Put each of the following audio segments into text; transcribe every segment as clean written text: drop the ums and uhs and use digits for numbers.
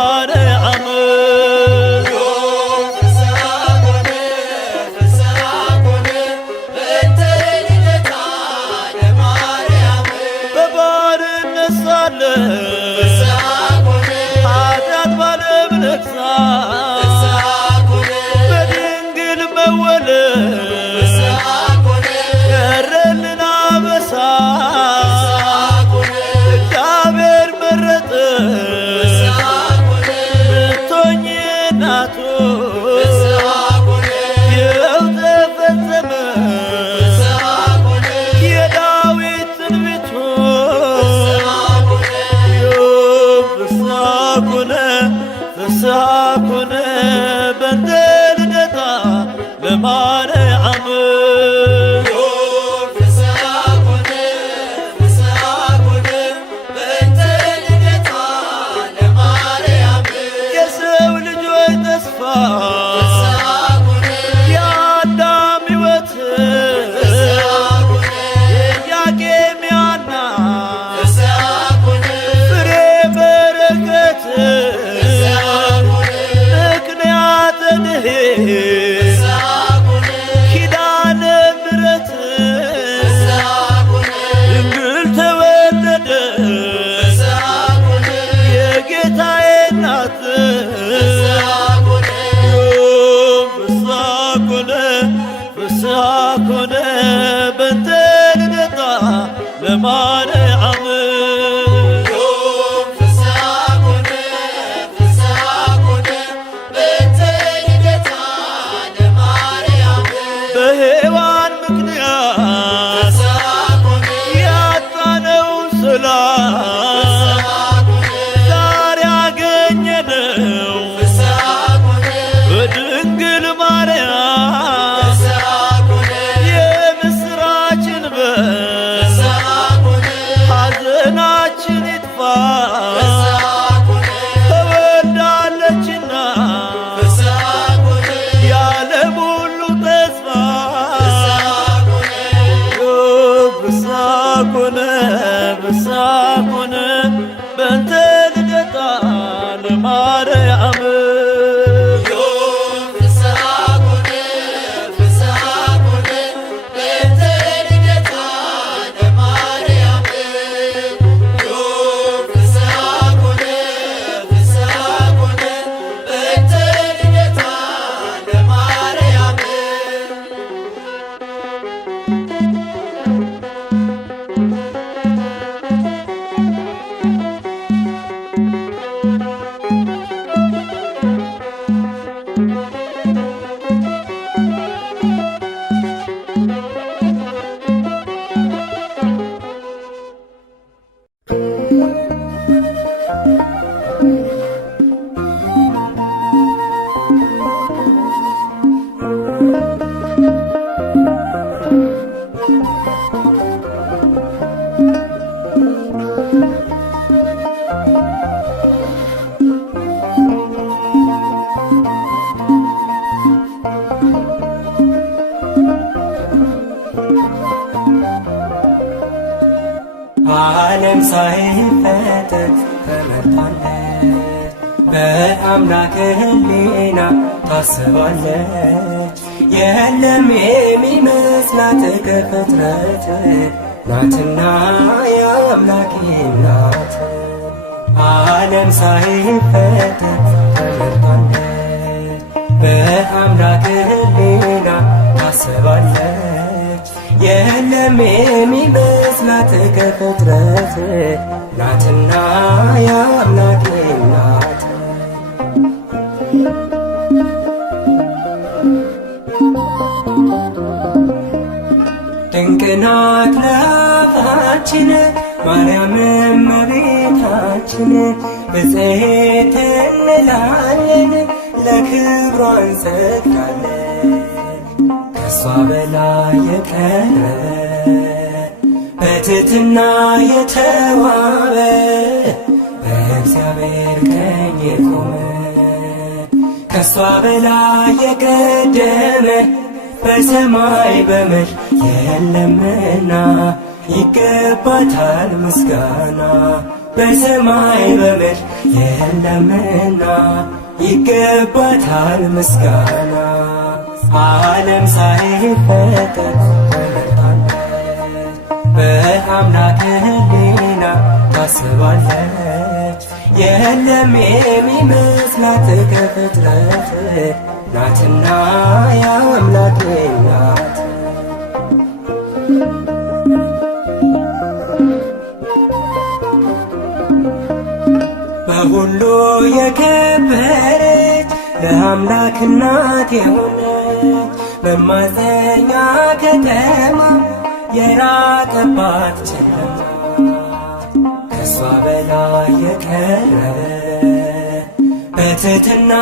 ለማርያም በባርነት ሳለን ኃጢአት ባለም ነግሣ በድንግል መወለድ ቀረልን አበሳ እግዚአብሔር መረጠ ልትሆኚ እናቱ ይኸው ተፈጸመ የዳዊት ትንቢቱ ፍስሐ ኮነ ፍስሐ ኮነ በእንተ ልደታ ለማርያም የሰው ልጆች ተስፋ የአዳም ሕይወት የኢያቄም የሐና ፍሬ በረከት ምክንያተ ድኅነት ኪዳነ ምሕረት ድንግል ተወለደች የጌታዬ እናት ፍስሐ ኮነ ፍስሐ ኮነ በእንተ ልደታ ለማርያም በሔዋን ምክንያት ያጣነው ሰላም ዛሬ አገኘነው በድንግል ማርያም የምስራችን በር ሐዘናችን ይጥፋ ተወልዳለችና የዓለም ሁሉ ተስፋ ፍስሐ ኮነ ፍስሐ ኮነ በእንተ ልደታ ለማርያም ዓለም ሳይፈጠር ተመርጣለች በአምላክ ሕሊና ታስባለች። የለም የሚመስላት ከፍጥረት ናትና የአምላክ ናት። ዓለም ሳይፈጠር ተመርጣለች በአምላክ ሕሊና ታስባለች። የለም የሚመስላት ከፍጥረት ናትና የአምላክ ናት። ድንቅ ናት ለአፋችን ማርያም እመቤታችን ብፅዕት እንላለን ለክብሯ እንሰግዳለን። ከሷ በላይ የቀረ በትሕትና የተዋበ በእግዚአብሔር ቀኝ የቆመ ከሷ በላይ የቀደመ በሰማይ በምድር የለምና ይገባታል ምስጋና በሰማይ በምድር የለምና ይገባታል ምስጋና። ዓለም ሳይፈጠር ተመርጣለች፣ በአምላክ ሕሊና ታስባለች። የለም የሚመስላት ከፍጥረት ናትና ያው አምላኬ ናት። በሁሉ የከበረች ለአምላክ እናት የሆነች መማፀኛ ከተማ የራቀባት ጨለማ ከሷ በላይ የቀረበ በትሕትና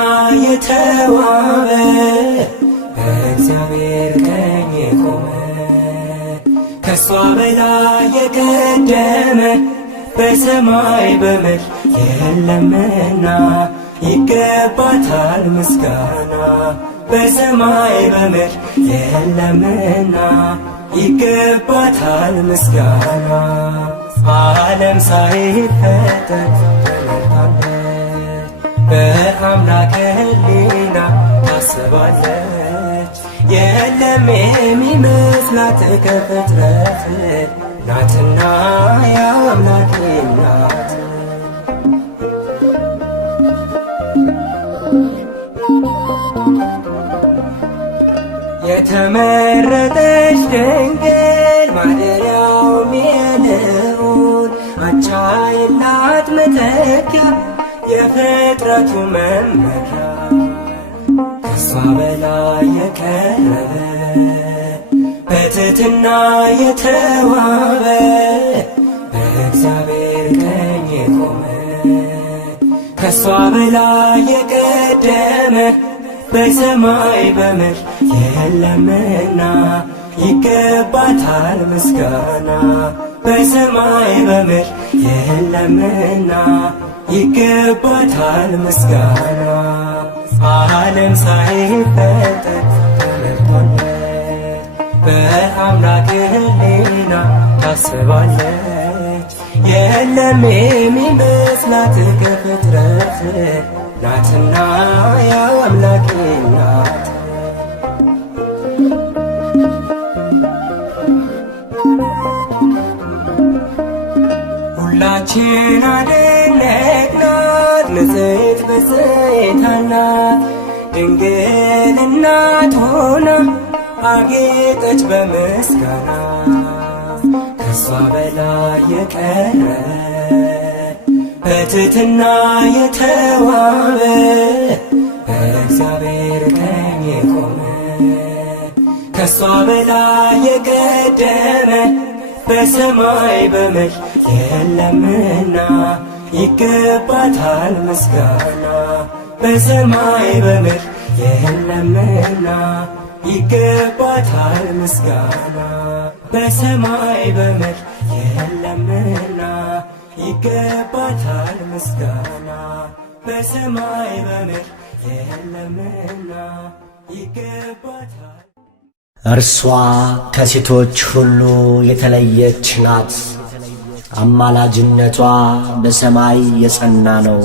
የተዋበ በእግዚአብሔር ቀኝ የቆመ ከሷ በላይ የቀደመ በሰማይ በምድር የለምና ይገባታል ምስጋና። በሰማይ በምድር የለምና ይገባታል ምስጋና። ዓለም ሳይፈጠር ተመርጣለች፣ በአምላክ ሕሊና ታስባለች። የለም የሚመስላት ከፍጥረት ናትና ያው አምላኬ ናት። የተመረጠች ድንግል ማደሪያውም የልዑል አቻ የላት መተኪያ የፍጥረቱ መመኪያ ከሷ በላይ የቀረበ በትሕትና የተዋበ በእግዚአብሔር ቀኝ የቆመ ከሷ በላይ የቀደመ በሰማይ በምድር የለምና ይገባታል ምስጋና። በሰማይ በምድር የለምና ይገባታል ምስጋና። ዓለም ሳይፈጠር ተመርጣለች፣ በአምላክ ሕሊና ታስባለች። የለም የሚመስላት ከፍጥረት ናትና ያው አምላኬ ናት። ሁላችን አደነቅናት ንጽሕት ብፅዕት ናት ድንግል እናት ሆና አጌጠች በምስጋና ከሷ በላይ የቀረበ በትሕትና የተዋበ በእግዚአብሔር ቀኝ የቆመ ከሷ በላይ የቀደመ በሰማይ በምድር የለምና ይገባታል ምስጋና። በሰማይ በምድር የለምና ይገባታል ምስጋና። በሰማይ በምድር የለምና ይገባታል ምስጋና። በሰማይ በምድር የለምና ይገባታል። እርሷ ከሴቶች ሁሉ የተለየች ናት። አማላጅነቷ በሰማይ የጸና ነው።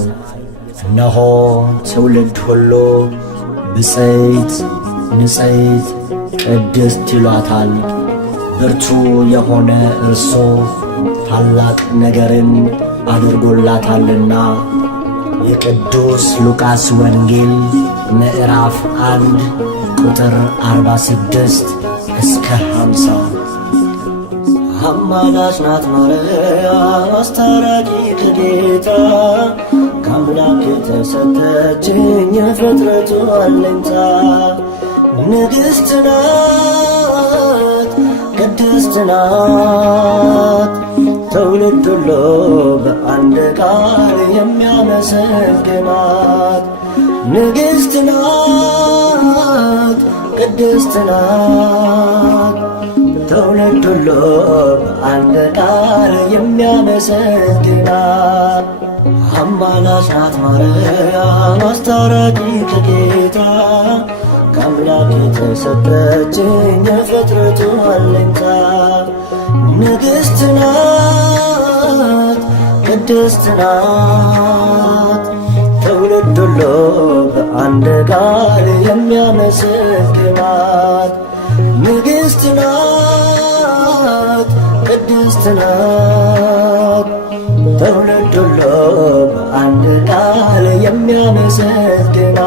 እነሆ ትውልድ ሁሉ ብፅዕት ንጽሕት ቅድስት ይሏታል። ብርቱ የሆነ እርሱ ታላቅ ነገርን አድርጎላታልና። የቅዱስ ሉቃስ ወንጌል ምዕራፍ 1 ቁጥር 46 እስከ 50። አማላጅ ናት ማርያም አስታራቂ ከጌታ ከአምላክ የተሰጠችኝ የፍጥረቱ አለኝታ። ንግሥት ናት ቅድስት ናት ትውልድ ሁሉ በአንድ ቃል የሚያመሰግናት። ንግሥት ናት ቅድስት ናት ትውልድ ሁሉ በአንድ ቃል የሚያመሰግናት። አማላጅ ናት ማርያም አስታራቂ ከጌታ ከአምላክ የተሰጠችኝ የፍጥረቱ አለኝታ። ንግሥት ናት ቅድስት ናት። ትውልድ ሁሉ በአንድ ቃል የሚያመሰግናት ንግሥት ናት፣ ቅድስት ናት። ትውልድ ሁሉ በአንድ ቃል የሚያመሰግናት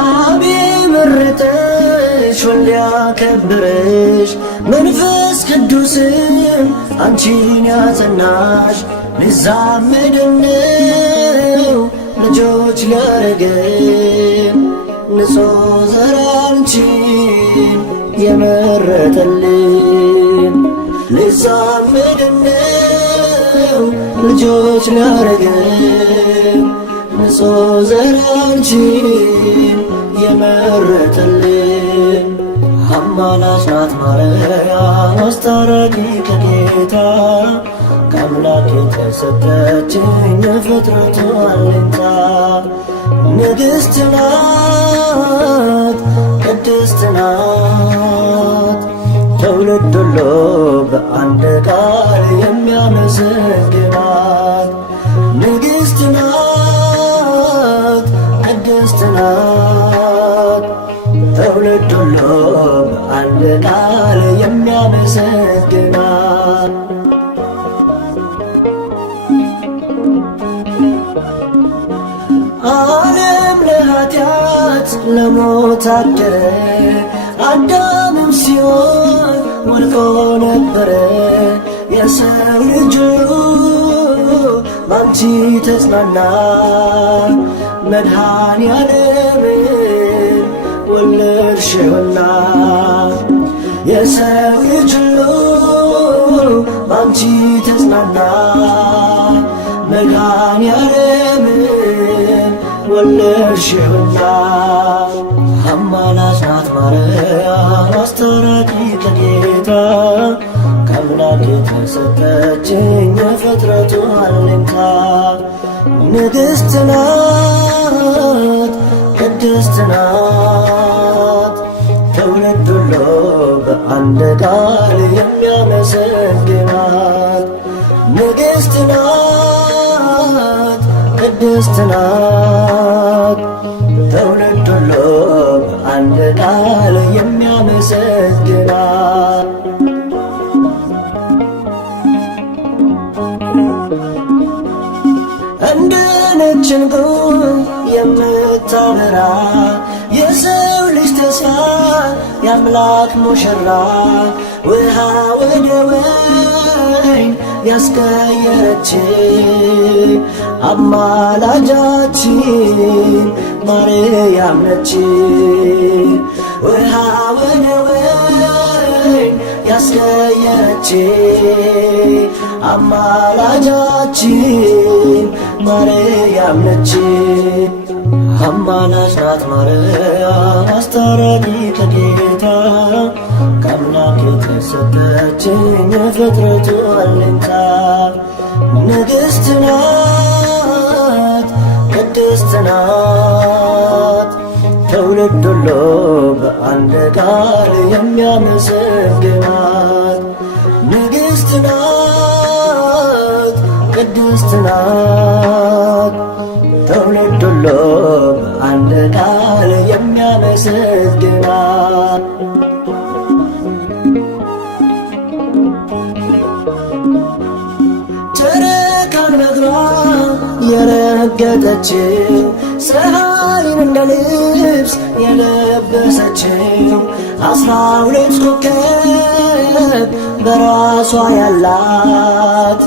አብ መረጠሽ ወልድ ያከበረሽ መንፈስ ቅዱስም አንቺን ያጸናሽ ልዛመድነው ልጆች ሊያረገን ንጹሕ ዘር አንቺን የመረጠልን ልዛመድነው ልጆች ሊያረገን ንጹሕ ዘር አንቺን የመረጠልን አማላጅ ናት ማርያም አስታራቂ ከጌታ ከአምላክ የተሰጠችኝ የፍጥረቱ አለኝታ ንግሥት ናት፣ ቅድስት ናት። ትውልድ ሁሉ በአንድ ቃል የሚያመሰግናት ንግሥት ናት፣ ቅድስት ናት። ትውልድ ሁሉ በአንድ ቃል የሚያመሰግናት ዓለም ለኃጢአት ለሞት አደረ፣ አዳምም ሲሆን ወድቆ ነበረ። የሰው ልጅ ባንቺ ተጽናና፣ መድኃኔዓለምን ወለድሽውና። የሰው ልጅ ባንቺ ተጽናና፣ መድኃኔዓለምን ወለድሽውና። አማላጅ ናት ማርያም አስታራቂ ከጌታ ከአምላክ የተሰጠችኝ የፍጥረቱ አለኝታ ንግሥት ናት፣ ቅድስት ናት። ትውልድ ሁሉ በአንድ ቃል የሚያመሰግናት ንግሥት ናት፣ ቅድስት ናት። ትውልድ ሁሉ በአንድ ቃል የሚያመሰግናት እንደ ነጭ ዕንቁ የምታበራ የሰው ልጅ ተስፋ የአምላክ ሙሽራ ውሃ ወደ ወይን ያስቀየረች አማላጃችን ማርያም ነች። ውሃ ወደ ወይን ያስቀየረች አማላጃችን ማርያም ነች። አማላጅ ናት ማርያም አስታራቂ ከጌታ ከአምላክ የተሰጠችኝ የፍጥረቱ አለኝታ ንግሥት ናት፣ ቅድስት ናት። ትውልድ ሁሉ በአንድ ቃል የሚያመሰግናት ንግሥት ናት፣ ቅድስት ናት። ትውልድ ሁሉ በአንድ ቃል የሚያመሰግናት ጨረቃን በእግሯ የረገጠችው ፀሐይን እንደ ልብስ የለበሰችው 12 ኮከብ በራሷ ያላት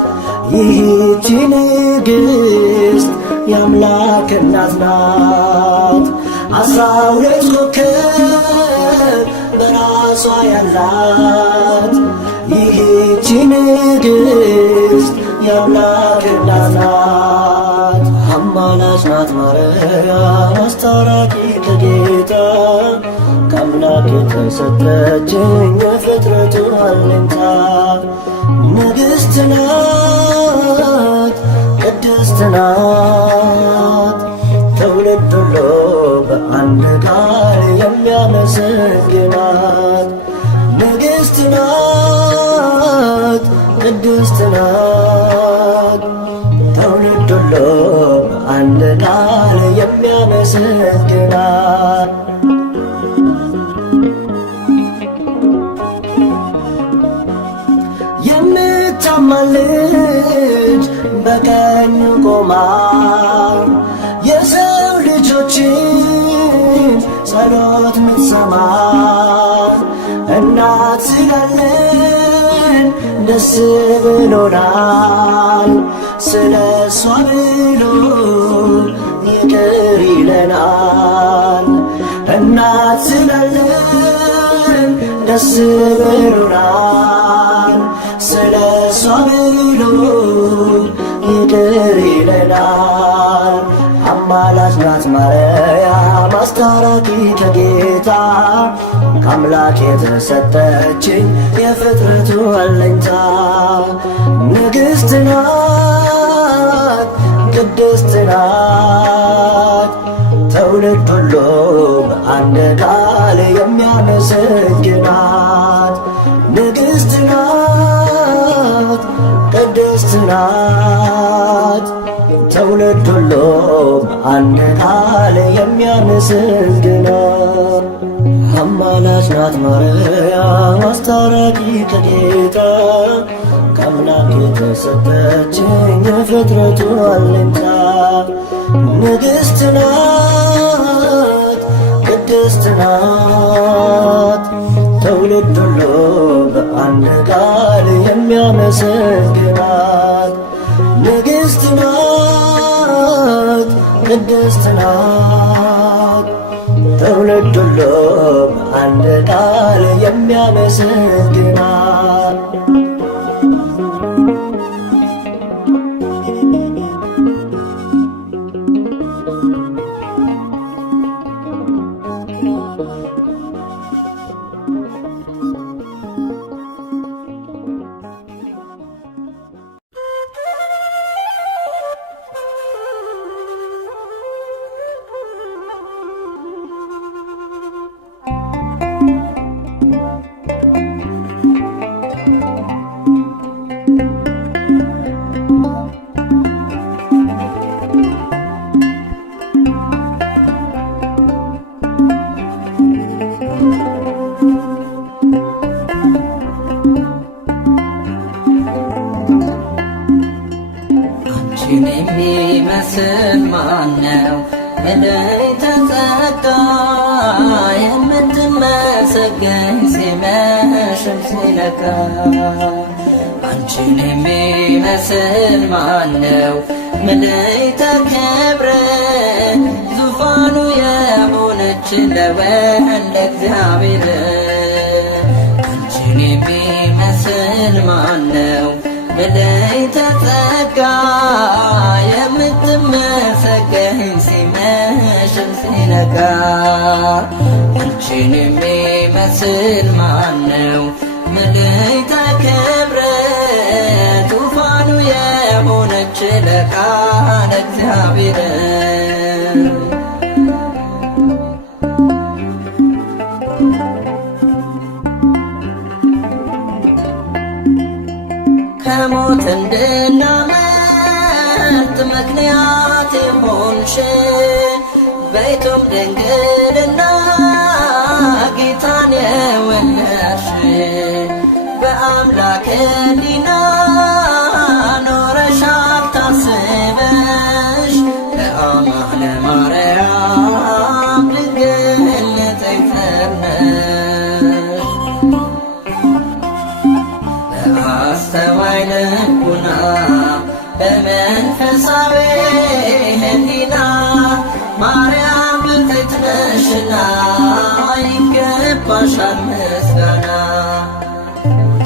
ይህች ንግሥት የአምላክ እናት ናት። 12 ኮከብ በራሷ ያላት ይህች ንግሥት የአምላክ እናት ናት። አማላጅ ናት ማርያም አስታራቂ ከጌታ ከአምላክ የተሰጠችኝ የፍጥረቱ አለኝታ ንግሥት ናት፣ ቅድስት ናት። ትውልድ ሁሉ በአንድ ቃል የሚያመሰግናት ቅድስት ናት። ትውልድ ሁሉ አንድ ቃል የሚያመሰግናት የምታማልድ በቀኙ ቆማ የሰው ልጆችን ጸሎት ምትሰማ እናት ስላለን ደስ ብሎናል። ስለ እሷ ብሎ ይቅር ይለናል። እናት ስላለን ደስ ብሎናል። ስለ እሷ ብሎ ይቅር ይለናል። አማላጅ ናት ማርያም አስታራቂ ከጌታ ከአምላክ የተሰጠችኝ የፍጥረቱ አለኝታ ንግሥት ናት ቅድስት ናት። ትውልድ ሁሉ በአንድ ቃል የሚያመሰግናት ንግሥት ናት ቅድስት ናት። ትውልድ ሁሉ በአንድ ቃል የሚያመሰግናት አማላጅ ናት ማርያም አስታራቂ ከጌታ ከአምላክ የተሰጠችኝ የፍጥረቱ አለኝታ ንግሥት ናት ቅድስት ናት። ትውልድ ሁሉ በአንድ ቃል የሚያመሰግናት ንግሥት ናት ቅድስት ናት። ትውልድ ሁሉ በአንድ ቃል የሚያመሰግናት የሚመስል ማነው? መለይተ ጸጋ የምትመሰገኝ ሲመሽም ሲነጋ አንቺን የሚመስል ማነው? መለይተ ክብር ዙፋኑ የሆነች ለወልደ እግዚአብሔር አንቺን የሚመስል ማነው? መለይተ ጸጋ የምትመሰገኝ ሲመሽም ሲነጋ አንቺን የሚመስል ማነው? መለይተ ክብር ዙፋኑ የሆነች ለቃለ እግዚአብሔር ከሞት እንድናመልጥ ምክንያት የሆንሽ በይቱም ድንግልና ጌታን የወለድሽ በአምላክ ሕሊና ኖረሻል ታስበሽ ለአማነ ማርያም ድንግል ንጽሕት በአስተዋይ ልቡና በመንፈሳዊ ሕሊና ማርያም ብፅዕት ነሽና ይገባሻል ምስጋና።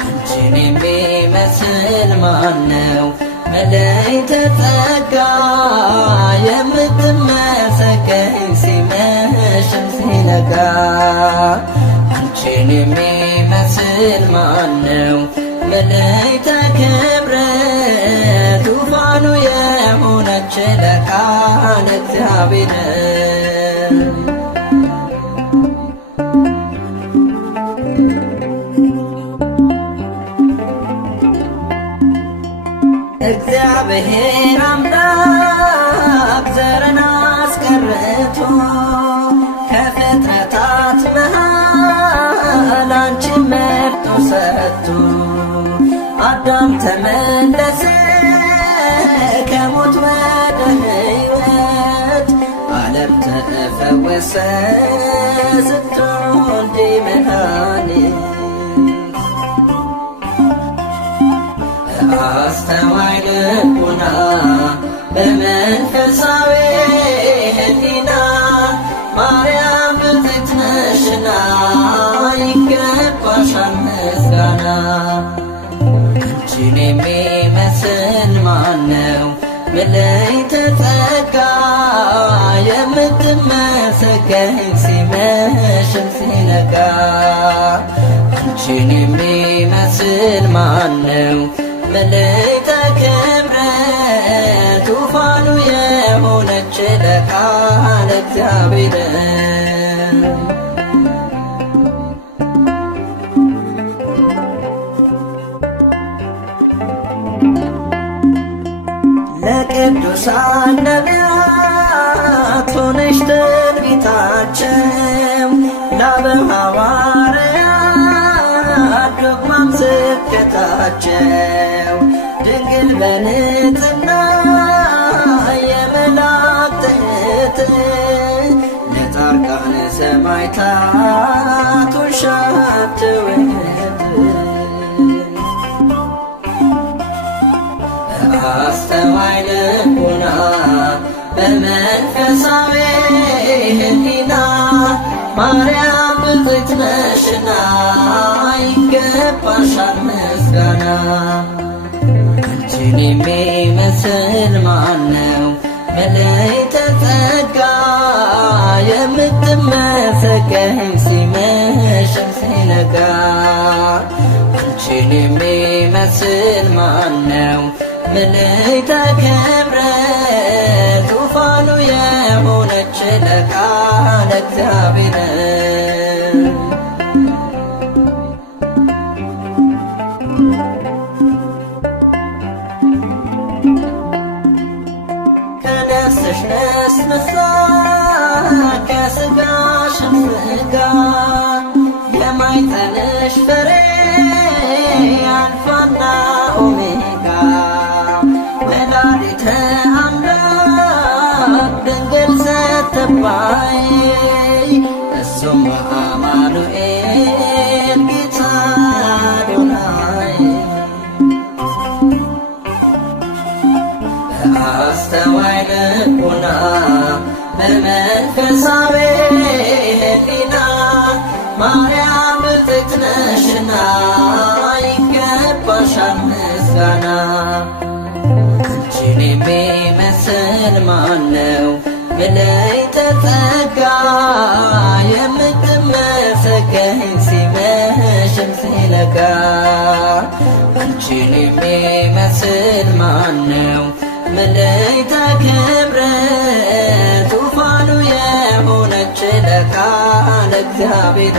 አንቺን የሚመስል ማነው? መለይተ ጸጋ የምትመሰገኝ ሲመሽም ሲነጋ አንቺን የሚመስል ማነው? መለይተ ክብር ዙፋኑ የሆነች ለቃለ እግዚአብሔር እግዚአብሔር አምላክ ዘርን አስቀርቶ ከፍጥረታት መሃል አንቺን መርጦ ሰጥቶ አዳም ተመለሰ ከሞት ወደ ሕይወት ዓለም ተፈወሰ ስትወልጂ መድኃኒት አስተዋይ ልቡና በመንፈሳዊ ሕሊና ማርያም ብፅዕት ነሽና ይገባሻል ምስጋና። አንቺን የሚመስል ማነው ምልዕተ ጸጋ የምትመሰገኝ ሲመሽም ሲነጋ። አንቺን የሚመስል ማነው ምልዕተ ክብር ዙፋኑ የሆነች ለቃለ እግዚአብሔር ለቅዱሳን ነቢያት ሆነሽ ትንቢታቸው ለአበው ሐዋርያት ዶግማም ስብከታቸው ድንግል በንጽሕና የመላእክት እህት ለጻድቃነ ሰማዕታት ውሻት ውህት አስተዋይ ልቡና በመንፈሳዊ ሕሊና ማርያም ብፅዕት ነሽና ይገባሻል ምስጋና። አንቺን የሚመስል ማነው ምልዕተ ጸጋ የምትመሰገኝ ሲመሽም ሲነጋ። አንቺን የሚመስል ማነው ምልዕተ ክብር ዙፋኑ የሆነች ለቃለ እግዚአብሔር ከነፍስሽ ነስንሳ ከሥጋሽም ሥጋ የማኅፀንሽ ፍሬ አልፋና ኦሜጋ ወላዲተ አምላክ ድንግል ስትባይ እሱም አማኑኤል ጌታ አዶናይ በአስተዋይ ልቡና በመንፈሳዊ ሕሊና ማርያም ብፅዕት ነሽና ይገባሻል ምስጋና። አንቺን የሚመስል ማነው ምልዕተ ጸጋ የምትመሰገኝ ሲመሽም ሲነጋ። አንቺን የሚመስል ማነው ምልዕተ ክብር ዙፋኑ የሆነች ለቃለ እግዚአብሔር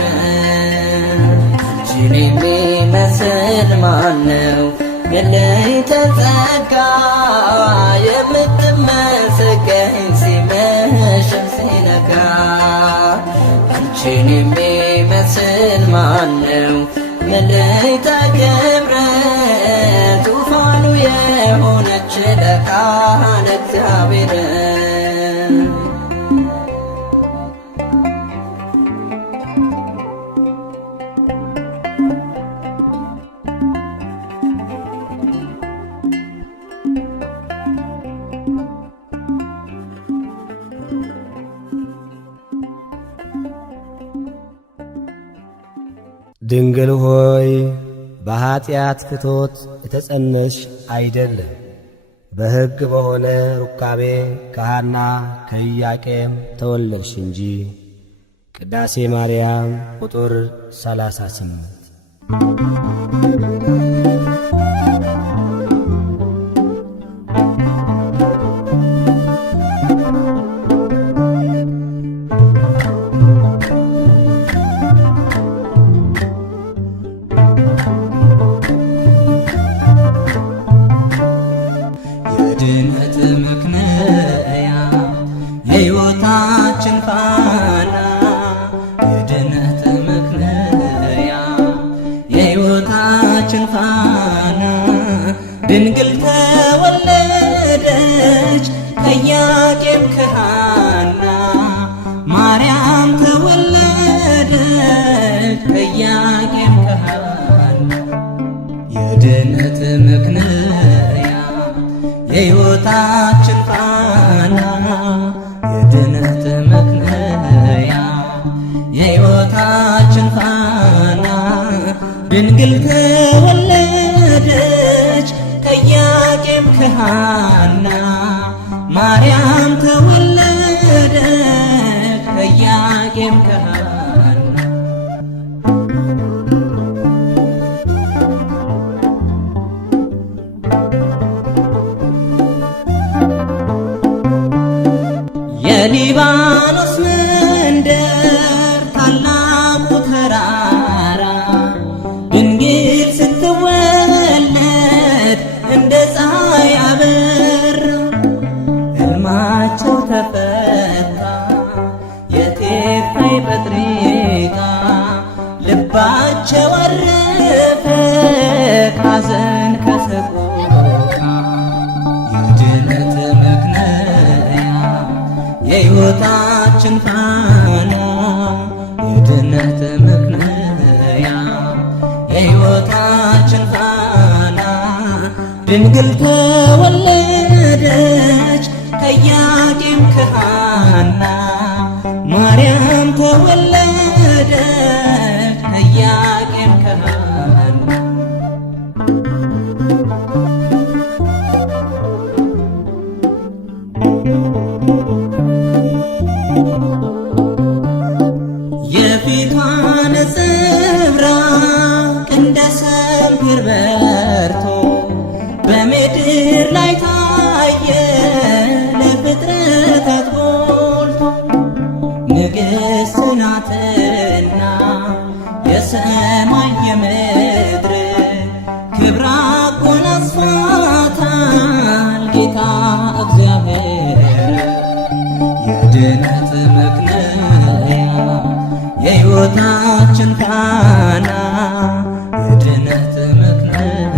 አንቺን የሚመስል ማነው ምልዕተ ጸጋ የምትመሰገኝ ሲመሽም ሲነጋ። አንቺን የሚመስል ማነው ምልዕተ ክብር ዙፋኑ የሆነች ለቃለ እግዚአብሔር ድንግል ሆይ በኀጢአት ፍቶት የተጸነሽ አይደለም፣ በሕግ በሆነ ሩካቤ ከሐና ከኢያቄም ተወለድሽ እንጂ። ቅዳሴ ማርያም ቁጥር 38 ድንግል ተወለደች ከኢያቄም ከሐና ማርያም ተወለደች ከኢያቄም ከሐና የድነት ምክንያት የሕይወታችን ፋና የድነት ምክንያት የሕይወታችን ፋና ድንግል ተወለደች ከኢያቄም ከሐና ማርያም ተወለደች ከኢያቄም ከሐና የሊባኖስ መንደር ታላቁ ተራራ ድንግል ስትወለድ እንደ ፀሐይ አበራ ሕልማቸው ተፈታ የቴፋይ ጴጥሪቃ ልባቸው አረፈ ካዘን ከሰቆቃ የድነት ምክንያት የሕይወታችን ፋና የድነት ምክንያት የሕይወታችን ፋና ድንግል ተወለደች ከኢያቄም ከሐና ማርያም ተወለደች ከኢያቄም ከሐና የፊቷ ነጸብራቅ እንደ ሰምፔር በርቶ በምድር ላይ ታየ ለፍጥረታት ጎልቶ ንግሥት ናትና የሰማይ የምድር ክብር አጎናጽፏታል ጌታ እግዚአብሔር የድነት ምክንያት የሕይወታችን ፋና የድነት ምክንያት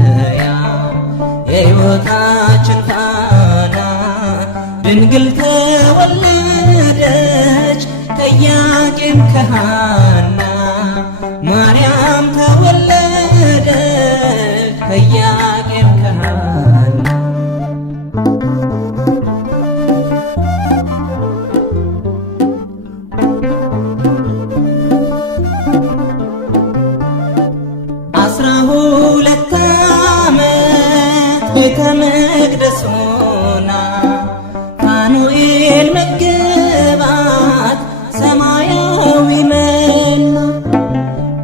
የሕይወታችን ፋና ድንግል ተወለደች ከኢያቄም ከሐና ማርያም ተወለደች ከኢያቄም ከሐና ሁለት ዓመት ቤተ መቅደስ ሆና ፋኑኤል መገባት ሰማያዊ መና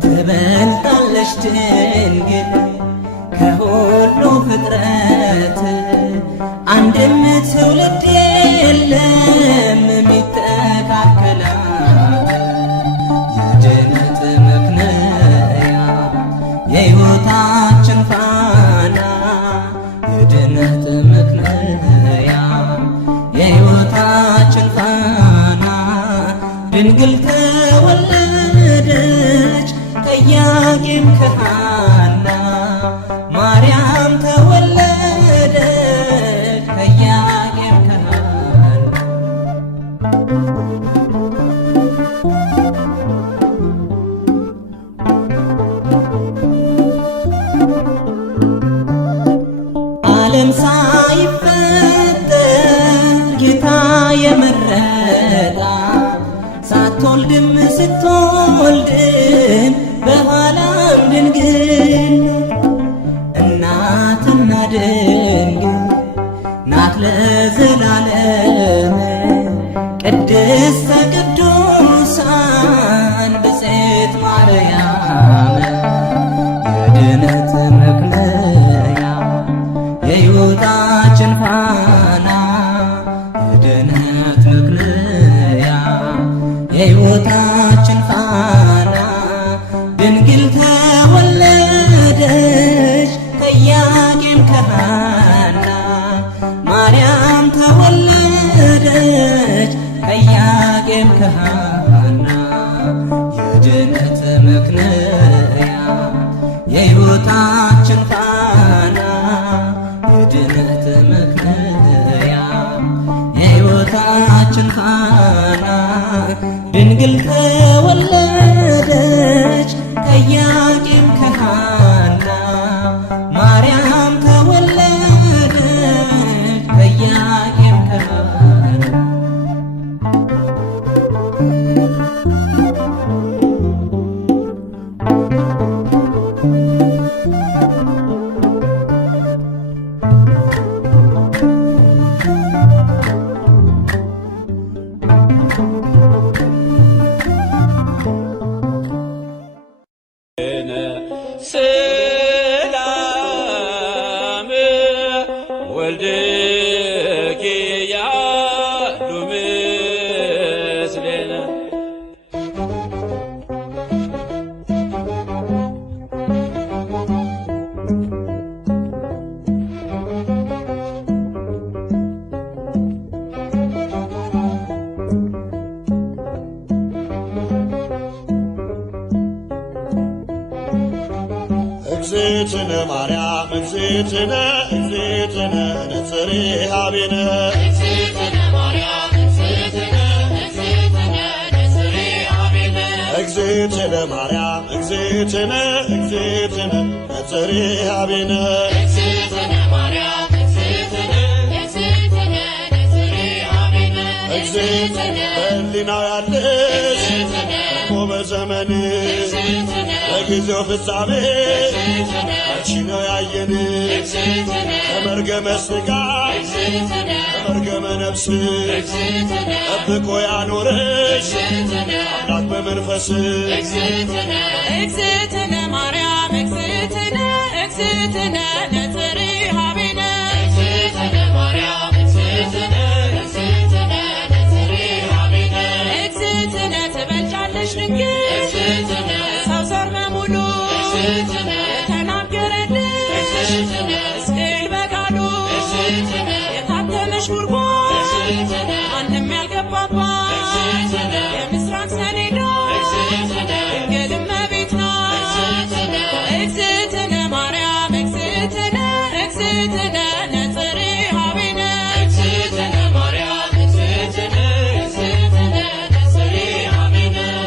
ትበልጣለች ድንግል ከሁሉ ፍጥረት አንድም ትውልድ የለም የሚተካከላት የድነት ምክንያት የሕይወታችን ፋና የድነት ምክንያት የሕይወታችን ፋና ድንግል ተወለደች ከኢያቄም ከሐና ማርያም ተወለደች ከኢያቄም ከሐና ዓለም ሳይፈጠር ጌታ የመረጣ ሳትወልድም ስትወልድም በኋላም ድንግል እናትና ድንግል ናት ለዘላለም ቅድስተ ቅዱሳን ብፅዕት ማርያም የድነት ምክንያት የሕይወታችን ፋና የድነት ምክንያት የሕይወታችን ፋና ድንግል ተወለደች ከኢያቄም ከሐና ማርያም ተወለደች ከኢያቄም ከሐና የድነት ምክንያት የሕይወታችን ፋና ወልድኪ ያሉ ምስሌነ እግዝእትነ ማርያም እግዝእትነ እግዝእትነ ነጽሬ ኀቤነ እግዝእትነ ማርያም እግዝእትነ እግዝእትነ ነጽሬ ኀቤነ እግዝእትነ በሕሊናው ያለሽ እኮ በዘመንሽ በጊዜው ፍጻሜ አንቺ ነው ያየን ከመርገመ ሥጋ ከመርገመ ነፍስ ጠብቆ ያኖረሽ አምላክ በመንፈስ እግዝእትነ ማርያም እግዝእትነ እግዝእትነ ነጽሬ ኀቤነ እግዝእትነ ትበልጫለሽ ድንግል ሰው ዘር በሙሉ የተናገረልሽ ሕዝቅኤል በቃሉ የታተመሽ ጉድጓድ ማንም ያልገባባት የምስራቅ ሰሌዳ ድንግል እመቤት ናት። እግዝእትነ ማርያም እግዝእትነ እግዝእትነ ነጽሬ ኀቤነ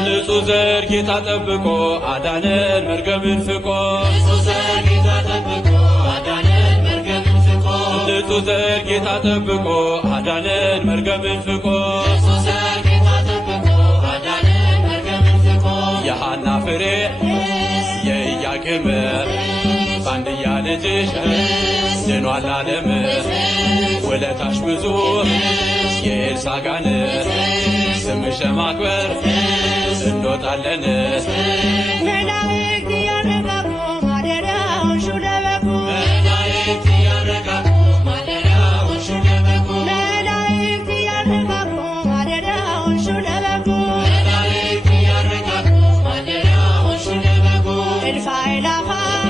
ንጹሕ ዘር ጌታ ጠብቆ አዳነን መርገምን ፍቆ ንጹሕ ዘር ጌታ ጠብቆ አዳነን መርገምን ፍቆ የሐና ፍሬ የኢያቄም በአንድያ ልጅሽ ድኗል ዓለም ውለታሽ ብዙ የኤልሳጋን ስምሽ ለማክበር እንወጣለን መላእክት ያረጋጉ ማደሪያውን ሹለበኩ መላእክት ያረጋጉ ማደሪያውን ሹለበኩ እልፍ አእላፋት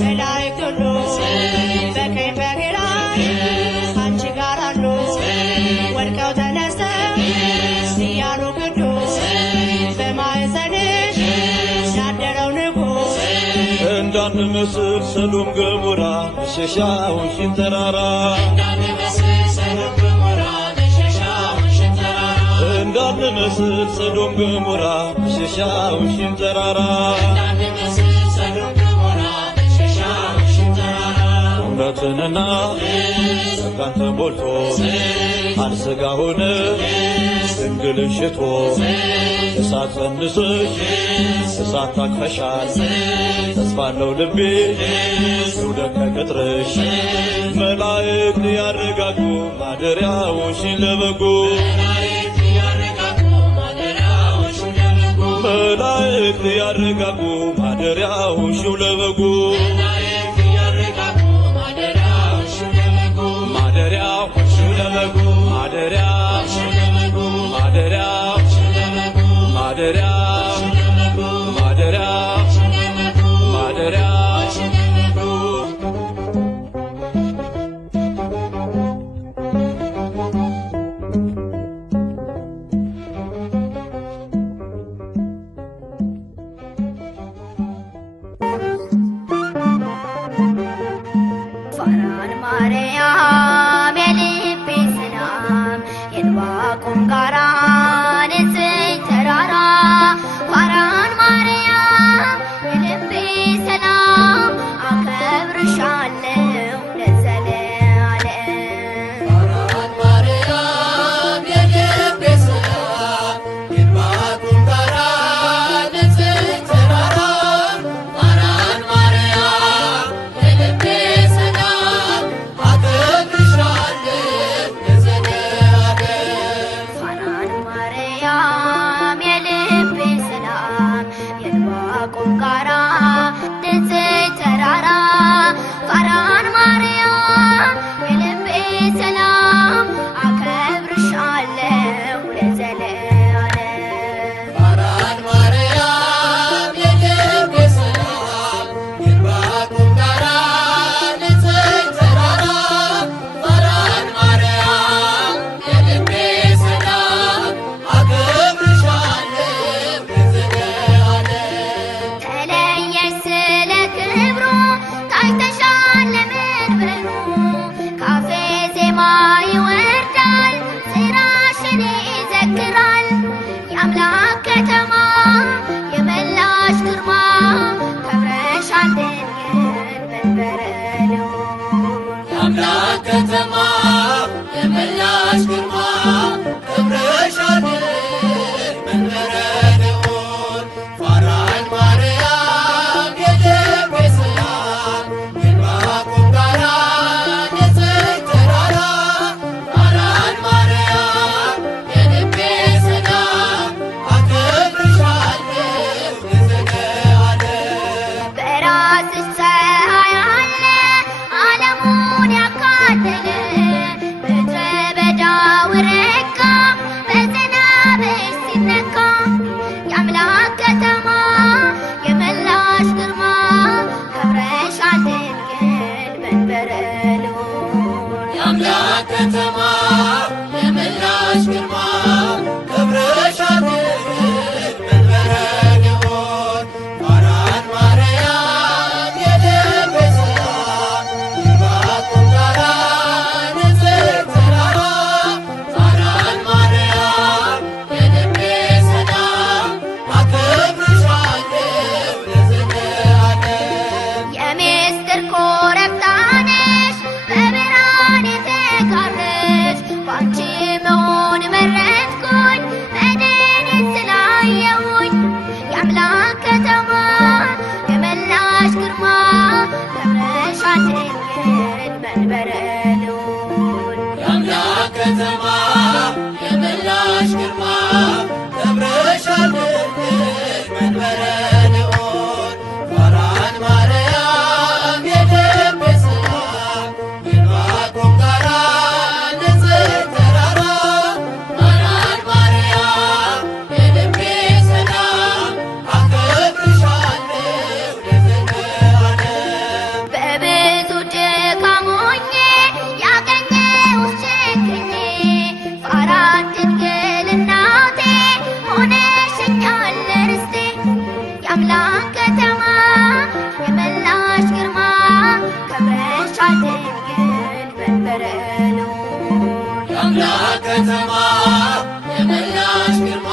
መላእክት ሁሉ በቀኝ በግራ ካንቺ ጋር አሉ ወድቀው ተነስተው እያሉ ቅዱስ በማኅፀንሽ ያደረው ንጉሥ እንዳንመስል ሰዶም ገሞራ መሸሻውን ተራራ እንዳንመስል ሰዶም ገሞራ መሸሻውን ተራራ እውነትንና ጸጋን ተሞልቶ አንድ ሥጋ ሆነ ድንግልን ሽቶ እሳት ጸንሰሽ እሳት ታቅፈሻል ተስፋለው ልቤ ይውደቅ ከቅጥርሽ መላእክት ያረጋጉ ማደሪያዎሽን ለበጉ መላእክት ያረጋጉ ማደሪያዎሽን ለበጉ ማደሪያው ለበጉ ማደሪያው ማደሪያው ማደሪያው ማደሪያው ማደሪያው ፋራን ማርያም የልቤ ሰላም የዕንባቆም ጋራ ንጽሕት ተራራ ፋራን ማርያም የልቤ ሰላም አከብርሻለሁ ለዘለዓለም ፋራን ማርያም የልቤ ሰላም የዕንባቆም ጋራ ንጽሕት ተራራ ፋራን ማርያም የልቤ ሰላም አከብርሻለሁ ለዘለዓለም በሉ ካፌ ዜማ ይወርዳል ስራሽን ይዘክራል የአምላክ ከተማ የመላሽ ግርማ ከብረሻል ድንግል መንበረ ልዑል የአምላክ ከተማ የመላሽ ግርማ ከብረሻል መንበረ ልዑል ፋራን ማርያም የልቤ ሰላም የዕንባቆም ጋራ ንጽሕት ተራራ ፋራን ማርያም የልቤ ሰላም አከብርሻለሁ ለዘለዓለም በራስሽ ፀሐይ አለ ዓለሙን ያካለለ ምድረ በዳው ረጋ በዝናብሽ ሲነካ የአምላክ ከተማ የመላሽ ግርማ ከብረሻል ድንግል መንበረ ልዑል የአምላክ ከተማ የመላሽ ግርማ ከብረሻል ድንግል መንበረ ልዑል ፋራን ማርያም የልቤ ሰላም የዕንባቆም ጋራ ንጽሕት ተራራ ፋራን ማርያም የልቤ ሰላም አከብርሻለሁ ለዘለዓለም የምስጢር ኮረብታ ነሽ በብርሃን የተጋረድሽ ባንቺ መሆን መረጥኩኝ መድንን ስላየሁኝ የአምላክ ከተማ የመላሽ ግርማ ከብረሻል ድንግል መንበረ ልዑል የአምላክ ከተማ የመላሽ ግርማ ከብረሻል ድንግል መንበረ ልዑል ፋራን ማርያም የልቤ ሰላም የዕንባቆም ጋራ ንጽሕት ተራራ ፋራን ማርያም የልቤ ሰላም አከብርሻለሁ ለዘለዓለም በብዙ ድካም ሆኜ ያገኘሁሽ ችግኜ ፋራን ድንግል እናቴ ሆነሽኛል ርስቴ የአምላክ ከተማ የመላሽ ግርማ ከብረሻል ድንግል መንበረ ልዑል የአምላክ ከተማ የመላሽ ግርማ